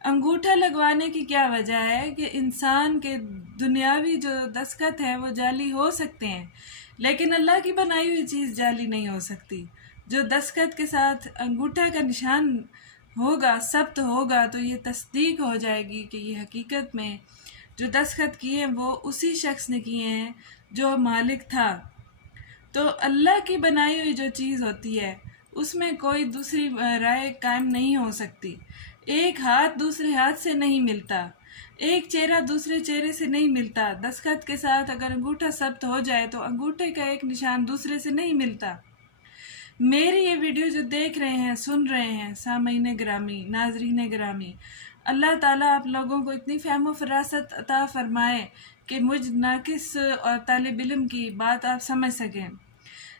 انگوٹھا لگوانے کی کیا وجہ ہے کہ انسان کے دنیاوی جو دستخط ہیں وہ جعلی ہو سکتے ہیں، لیکن اللہ کی بنائی ہوئی چیز جعلی نہیں ہو سکتی۔ جو دستخط کے ساتھ انگوٹھا کا نشان ہوگا، ثبت ہوگا، تو یہ تصدیق ہو جائے گی کہ یہ حقیقت میں جو دستخط کیے ہیں وہ اسی شخص نے کیے ہیں جو مالک تھا۔ تو اللہ کی بنائی ہوئی جو چیز ہوتی ہے اس میں کوئی دوسری رائے قائم نہیں ہو سکتی۔ ایک ہاتھ دوسرے ہاتھ سے نہیں ملتا، ایک چہرہ دوسرے چہرے سے نہیں ملتا۔ دستخط کے ساتھ اگر انگوٹھا ثبت ہو جائے تو انگوٹھے کا ایک نشان دوسرے سے نہیں ملتا۔ میری یہ ویڈیو جو دیکھ رہے ہیں، سن رہے ہیں سامعین گرامی، ناظرین گرامی، اللہ تعالیٰ آپ لوگوں کو اتنی فہم و فراست عطا فرمائے کہ مجھ ناقص اور طالب علم کی بات آپ سمجھ سکیں۔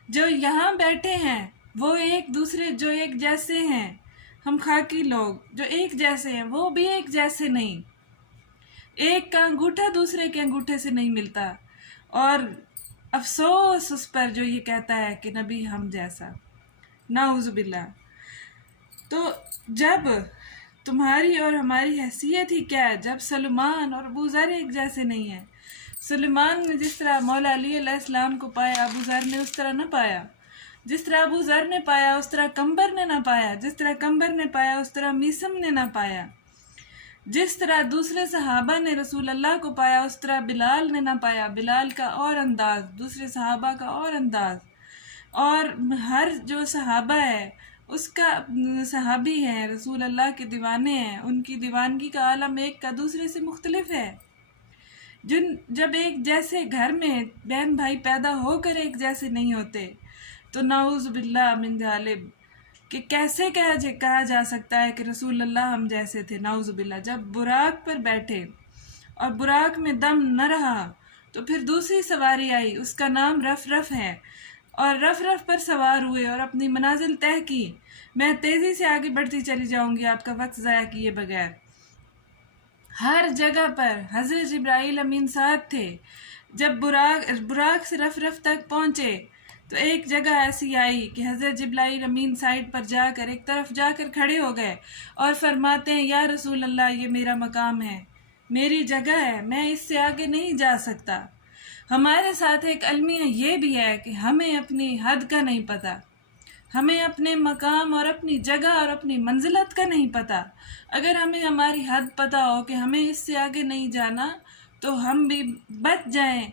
جو یہاں بیٹھے ہیں وہ ایک دوسرے جو ایک جیسے ہیں، ہم خاکی لوگ جو ایک جیسے ہیں وہ بھی ایک جیسے نہیں۔ ایک کا انگوٹھا دوسرے کے انگوٹھے سے نہیں ملتا، اور افسوس اس پر جو یہ کہتا ہے کہ نبی ہم جیسا، نعوذ باللہ۔ تو جب تمہاری اور ہماری حیثیت ہی کیا ہے، جب سلیمان اور ابو ذر ایک جیسے نہیں ہیں۔ سلیمان نے جس طرح مولا علی علیہ السلام کو پایا، ابو ذر نے اس طرح نہ پایا۔ جس طرح ابو ذر نے پایا اس طرح کمبر نے نہ پایا، جس طرح کمبر نے پایا اس طرح میسم نے نہ پایا۔ جس طرح دوسرے صحابہ نے رسول اللہ کو پایا اس طرح بلال نے نہ پایا، بلال کا اور انداز، دوسرے صحابہ کا اور انداز۔ اور ہر جو صحابہ ہے اس کا صحابی ہے، رسول اللہ کے دیوانے ہیں، ان کی دیوانگی کا عالم ایک کا دوسرے سے مختلف ہے۔ جب ایک جیسے گھر میں بہن بھائی پیدا ہو کر ایک جیسے نہیں ہوتے تو نعوذ باللہ من ذالک کہ کیسے کہا جا سکتا ہے کہ رسول اللہ ہم جیسے تھے، نعوذ باللہ۔ جب براق پر بیٹھے اور براق میں دم نہ رہا تو پھر دوسری سواری آئی، اس کا نام رف رف ہے، اور رف رف پر سوار ہوئے اور اپنی منازل طے کی۔ میں تیزی سے آگے بڑھتی چلی جاؤں گی آپ کا وقت ضائع کیے بغیر۔ ہر جگہ پر حضرت جبرائیل امین ساتھ تھے۔ جب براق سے رف رف تک پہنچے تو ایک جگہ ایسی آئی کہ حضرت جبرائیل امین سائڈ پر جا کر ایک طرف جا کر کھڑے ہو گئے اور فرماتے ہیں یا رسول اللہ یہ میرا مقام ہے، میری جگہ ہے، میں اس سے آگے نہیں جا سکتا۔ ہمارے ساتھ ایک المیہ یہ بھی ہے کہ ہمیں اپنی حد کا نہیں پتہ، ہمیں اپنے مقام اور اپنی جگہ اور اپنی منزلت کا نہیں پتہ۔ اگر ہمیں ہماری حد پتہ ہو کہ ہمیں اس سے آگے نہیں جانا تو ہم بھی بچ جائیں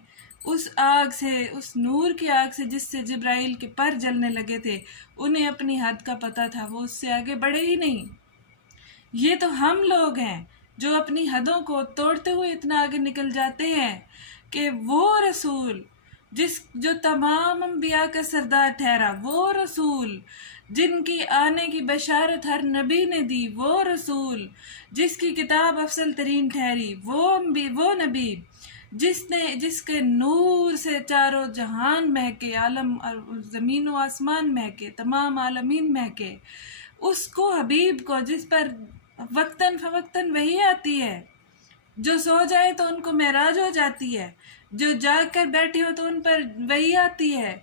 اس آگ سے، اس نور کی آگ سے جس سے جبرائیل کے پر جلنے لگے تھے۔ انہیں اپنی حد کا پتہ تھا، وہ اس سے آگے بڑھے ہی نہیں۔ یہ تو ہم لوگ ہیں جو اپنی حدوں کو توڑتے ہوئے اتنا آگے نکل جاتے ہیں کہ وہ رسول جو تمام انبیاء کا سردار ٹھہرا، وہ رسول جن کی آنے کی بشارت ہر نبی نے دی، وہ رسول جس کی کتاب افضل ترین ٹھہری، وہ نبی جس کے نور سے چاروں جہان مہکے، عالم زمین و آسمان مہکے، تمام عالمین مہکے، اس کو حبیب کو جس پر وقتاً فوقتاً وحی آتی ہے، جو سو جائے تو ان کو معراج ہو جاتی ہے، جو جاگ کر بیٹھے ہو تو ان پر وحی آتی ہے،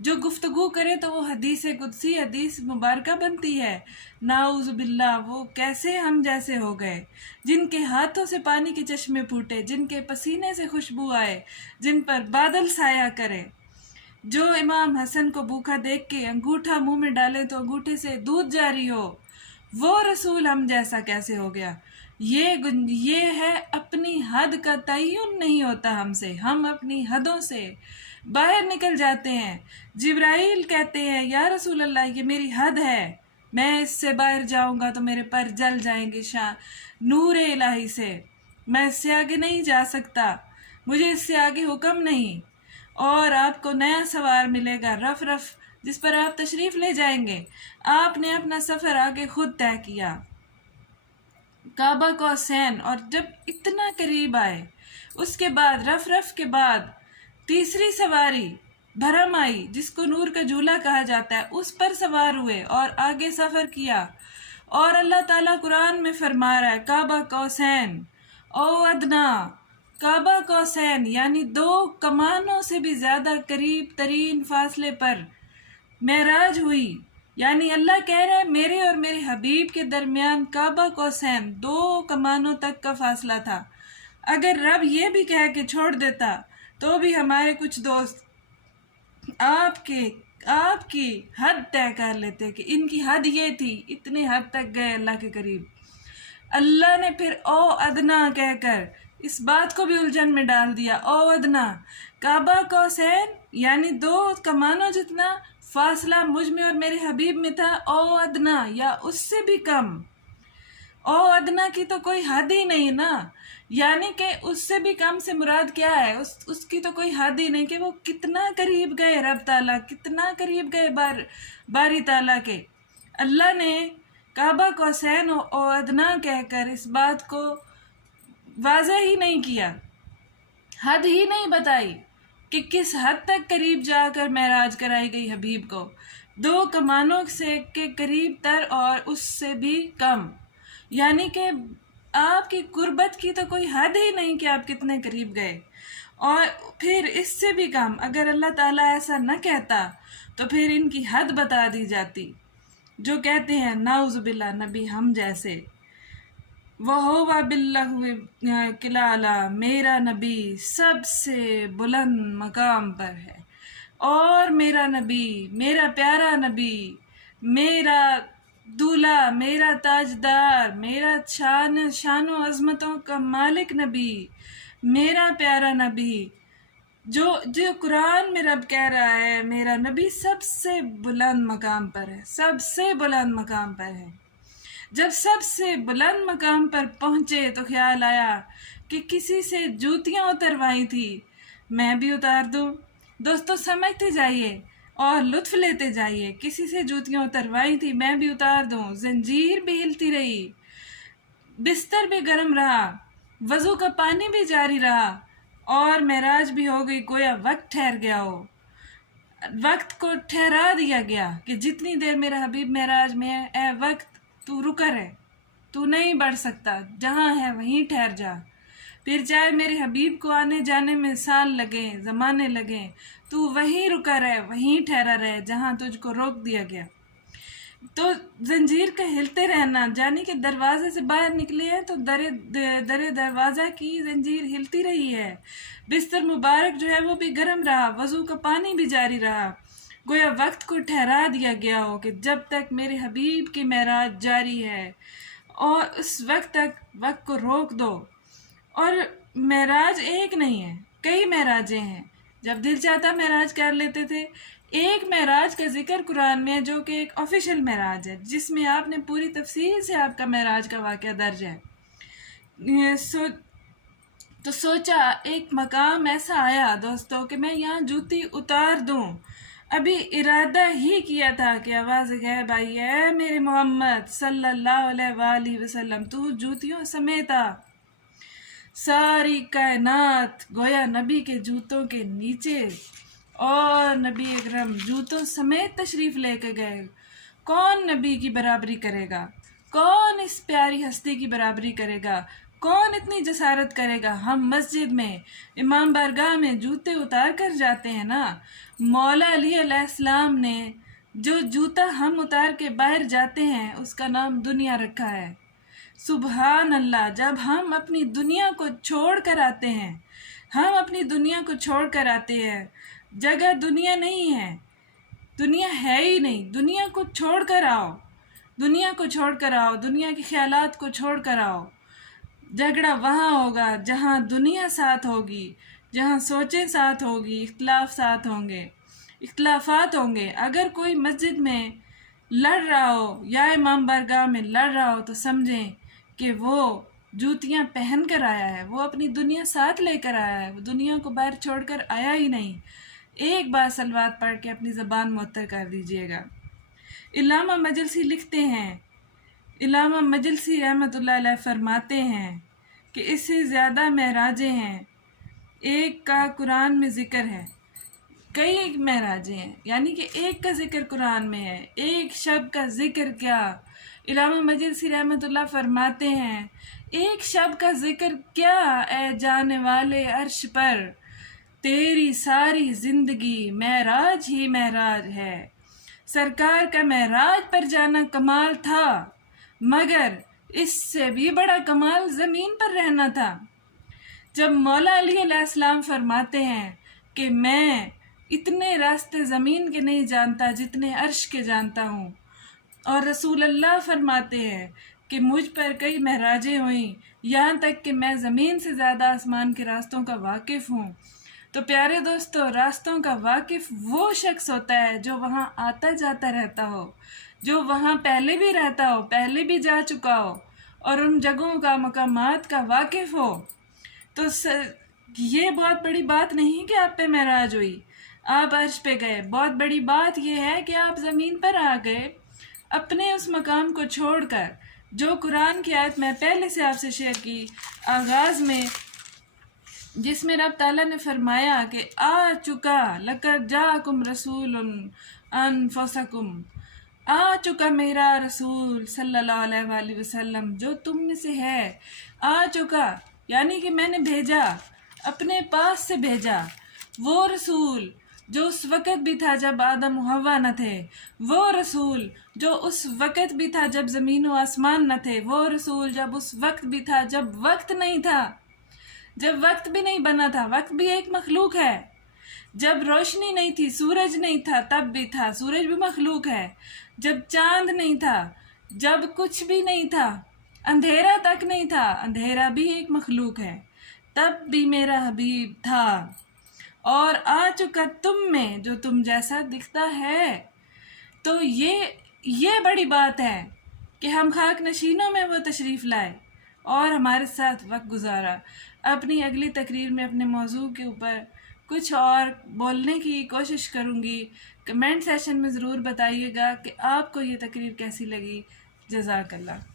جو گفتگو کرے تو وہ حدیث قدسی، حدیث مبارکہ بنتی ہے۔ نعوذ باللہ، وہ کیسے ہم جیسے ہو گئے، جن کے ہاتھوں سے پانی کے چشمے پھوٹے، جن کے پسینے سے خوشبو آئے، جن پر بادل سایہ کرے، جو امام حسن کو بھوکا دیکھ کے انگوٹھا منہ میں ڈالے تو انگوٹھے سے دودھ جاری ہو، وہ رسول ہم جیسا کیسے ہو گیا؟ یہ ہے اپنی حد کا تعین نہیں ہوتا ہم سے، ہم اپنی حدوں سے باہر نکل جاتے ہیں۔ جبرائیل کہتے ہیں یا رسول اللہ یہ میری حد ہے، میں اس سے باہر جاؤں گا تو میرے پر جل جائیں گے نور الہی سے، میں اس سے آگے نہیں جا سکتا، مجھے اس سے آگے حکم نہیں۔ اور آپ کو نیا سوار ملے گا رف رف جس پر آپ تشریف لے جائیں گے۔ آپ نے اپنا سفر آگے خود طے کیا، کعبہ قوسین، اور جب اتنا قریب آئے اس کے بعد رف رف کے بعد تیسری سواری بھرم آئی جس کو نور کا جھولا کہا جاتا ہے، اس پر سوار ہوئے اور آگے سفر کیا۔ اور اللہ تعالیٰ قرآن میں فرما رہا ہے کعبہ قوسین او ادنا، کعبہ قوسین یعنی 2 کمانوں سے بھی زیادہ قریب ترین فاصلے پر معراج ہوئی، یعنی اللہ کہہ رہا ہے میرے اور میرے حبیب کے درمیان کعبہ قوسین 2 کمانوں تک کا فاصلہ تھا. اگر رب یہ بھی کہہ کے چھوڑ دیتا تو بھی ہمارے کچھ دوست آپ کی حد طے کر لیتے کہ ان کی حد یہ تھی، اتنی حد تک گئے اللہ کے قریب. اللہ نے پھر او ادنا کہہ کر اس بات کو بھی الجھن میں ڈال دیا. او ادنا، کعبہ قوسین یعنی 2 کمانوں جتنا فاصلہ مجھ میں اور میرے حبیب میں تھا. او ادنا یا اس سے بھی کم. او ادنا کی تو کوئی حد ہی نہیں نا، یعنی کہ اس سے بھی کم سے مراد کیا ہے؟ اس کی تو کوئی حد ہی نہیں کہ وہ کتنا قریب گئے رب تعالیٰ، کتنا قریب گئے باری تعالیٰ کے. اللہ نے کعبہ قوسین او ادنا کہہ کر اس بات کو واضح ہی نہیں کیا، حد ہی نہیں بتائی کہ کس حد تک قریب جا کر معراج کرائی گئی حبیب کو. 2 کمانوں سے کے قریب تر اور اس سے بھی کم، یعنی کہ آپ کی قربت کی تو کوئی حد ہی نہیں کہ آپ کتنے قریب گئے. اور پھر اس سے بھی کم اگر اللہ تعالیٰ ایسا نہ کہتا تو پھر ان کی حد بتا دی جاتی، جو کہتے ہیں نعوذ باللہ نبی ہم جیسے. وَهُوَ بِاللَّهِ کِلَالَ، میرا نبی سب سے بلند مقام پر ہے، اور میرا نبی، میرا پیارا نبی، میرا دولہا، میرا تاجدار، میرا شان و عظمتوں کا مالک نبی، میرا پیارا نبی، جو قرآن میں رب کہہ رہا ہے میرا نبی سب سے بلند مقام پر ہے، سب سے بلند مقام پر ہے. جب سب سے بلند مقام پر پہنچے تو خیال آیا کہ کسی سے جوتیاں اتروائی تھی، میں بھی اتار دوں. دوستو سمجھتے جائیے اور لطف لیتے جائیے. کسی سے جوتیاں اتروائی تھی، میں بھی اتار دوں. زنجیر بھی ہلتی رہی، بستر بھی گرم رہا، وضو کا پانی بھی جاری رہا، اور معراج بھی ہو گئی گویا وقت ٹھہر گیا ہو. وقت کو ٹھہرا دیا گیا کہ جتنی دیر میرا حبیب معراج میں ہے، اے وقت تو رکا رہے، تو نہیں بڑھ سکتا، جہاں ہے وہیں ٹھہر جا. پھر چاہے میرے حبیب کو آنے جانے میں سال لگیں، زمانے لگیں، تو وہیں رکا رہے، وہیں ٹھہرا رہے جہاں تجھ کو روک دیا گیا. تو زنجیر کا ہلتے رہنا، یعنی کہ دروازے سے باہر نکلے ہیں تو دروازہ کی زنجیر ہلتی رہی ہے. بستر مبارک جو ہے وہ بھی گرم رہا، وضو کا پانی بھی جاری رہا، گویا وقت کو ٹھہرا دیا گیا ہو کہ جب تک میرے حبیب کی معراج جاری ہے اور اس وقت تک وقت کو روک دو. اور معراج ایک نہیں ہے، کئی معراجیں ہیں. جب دل چاہتا معراج کر لیتے تھے. ایک معراج کا ذکر قرآن میں ہے جو کہ ایک آفیشیل معراج ہے، جس میں آپ نے پوری تفصیل سے آپ کا معراج کا واقعہ درج ہے. تو سوچا ایک مقام ایسا آیا دوستو کہ میں یہاں جوتی اتار دوں. ابھی ارادہ ہی کیا تھا کہ آواز غیب آئی، اے میرے محمد صلی اللہ علیہ وآلہ وسلم، تو جوتیوں سمیتا ساری کائنات گویا نبی کے جوتوں کے نیچے، اور نبی اکرم جوتوں سمیت تشریف لے کے گئے. کون نبی کی برابری کرے گا؟ کون اس پیاری ہستی کی برابری کرے گا؟ کون اتنی جسارت کرے گا؟ ہم مسجد میں امام بارگاہ میں جوتے اتار کر جاتے ہیں نا. مولا علی علیہ السلام نے جو جوتا ہم اتار کے باہر جاتے ہیں اس کا نام دنیا رکھا ہے. سبحان اللہ. جب ہم اپنی دنیا کو چھوڑ کر آتے ہیں، ہم اپنی دنیا کو چھوڑ کر آتے ہیں، جگہ دنیا نہیں ہے، دنیا ہے ہی نہیں. دنیا کو چھوڑ کر آؤ، دنیا کو چھوڑ کر آؤ، دنیا کے خیالات کو چھوڑ کر آؤ. جھگڑا وہاں ہوگا جہاں دنیا ساتھ ہوگی، جہاں سوچیں ساتھ ہوگی، اختلاف ساتھ ہوں گے، اختلافات ہوں گے. اگر کوئی مسجد میں لڑ رہا ہو یا امام بارگاہ میں لڑ رہا ہو تو سمجھیں کہ وہ جوتیاں پہن کر آیا ہے، وہ اپنی دنیا ساتھ لے کر آیا ہے، وہ دنیا کو باہر چھوڑ کر آیا ہی نہیں. ایک بار صلوات پڑھ کے اپنی زبان معطر کر دیجئے گا. علامہ مجلسی لکھتے ہیں، علامہ مجلسی رحمۃ اللہ علیہ فرماتے ہیں کہ اس سے زیادہ معراجیں ہیں. ایک کا قرآن میں ذکر ہے، کئی معراجیں ہیں، یعنی کہ ایک کا ذکر قرآن میں ہے. ایک شب کا ذکر کیا؟ علامہ مجلسی رحمۃ اللہ فرماتے ہیں ایک شب کا ذکر کیا اے جانے والے عرش پر، تیری ساری زندگی معراج ہی معراج ہے. سرکار کا معراج پر جانا کمال تھا، مگر اس سے بھی بڑا کمال زمین پر رہنا تھا۔ جب مولا علی علیہ السلام فرماتے ہیں کہ میں اتنے راستے زمین کے نہیں جانتا جتنے عرش کے جانتا ہوں، اور رسول اللہ فرماتے ہیں کہ مجھ پر کئی معراجیں ہوئیں، یہاں تک کہ میں زمین سے زیادہ آسمان کے راستوں کا واقف ہوں، تو پیارے دوستو، راستوں کا واقف وہ شخص ہوتا ہے جو وہاں آتا جاتا رہتا ہو، جو وہاں پہلے بھی رہتا ہو، پہلے بھی جا چکا ہو، اور ان جگہوں کا، مقامات کا واقف ہو۔ تو یہ بہت بڑی بات نہیں کہ آپ پہ معراج ہوئی، آپ عرش پہ گئے، بہت بڑی بات یہ ہے کہ آپ زمین پر آ گئے، اپنے اس مقام کو چھوڑ کر، جو قرآن کی آیت میں پہلے سے آپ سے شیئر کی آغاز میں، جس میں رب تعالیٰ نے فرمایا کہ آ چکا لقد جاءکم رسول انفسکم، آ چکا میرا رسول صلی اللہ علیہ وآلہ وسلم جو تم میں سے ہے، آ چکا یعنی کہ میں نے بھیجا، اپنے پاس سے بھیجا، وہ رسول جو اس وقت بھی تھا جب آدم و حوا نہ تھے، وہ رسول جو اس وقت بھی تھا جب زمین و آسمان نہ تھے، وہ رسول جب اس وقت بھی تھا جب وقت نہیں تھا، جب وقت بھی نہیں بنا تھا، وقت بھی ایک مخلوق ہے، جب روشنی نہیں تھی، سورج نہیں تھا تب بھی تھا، سورج بھی مخلوق ہے، جب چاند نہیں تھا، جب کچھ بھی نہیں تھا، اندھیرا تک نہیں تھا، اندھیرا بھی ایک مخلوق ہے، تب بھی میرا حبیب تھا، اور آ چکا تم میں جو تم جیسا دکھتا ہے۔ تو یہ بڑی بات ہے کہ ہم خاک نشینوں میں وہ تشریف لائے اور ہمارے ساتھ وقت گزارا۔ اپنی اگلی تقریر میں اپنے موضوع کے اوپر کچھ اور بولنے کی کوشش کروں گی، کمنٹ سیشن میں ضرور بتائیے گا کہ آپ کو یہ تقریر کیسی لگی۔ جزاک اللہ۔